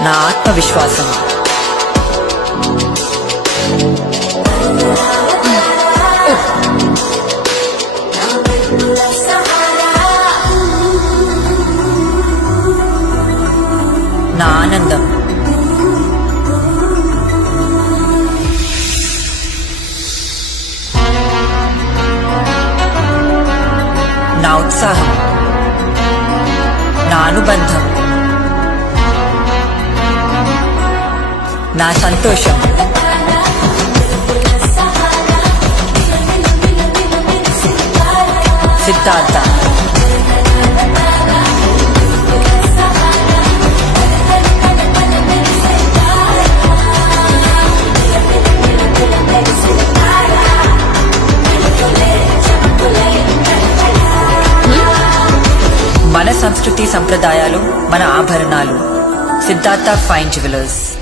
నా ఆత్మవిశ్వాసం. నా ఆనందం. నా ఉత్సాహం. నా అనుబంధం. నా సంతోషం. సిద్ధార్థ. మన సంస్కృతి సంప్రదాయాలు మన ఆభరణాలు. Siddhartha fine jewellers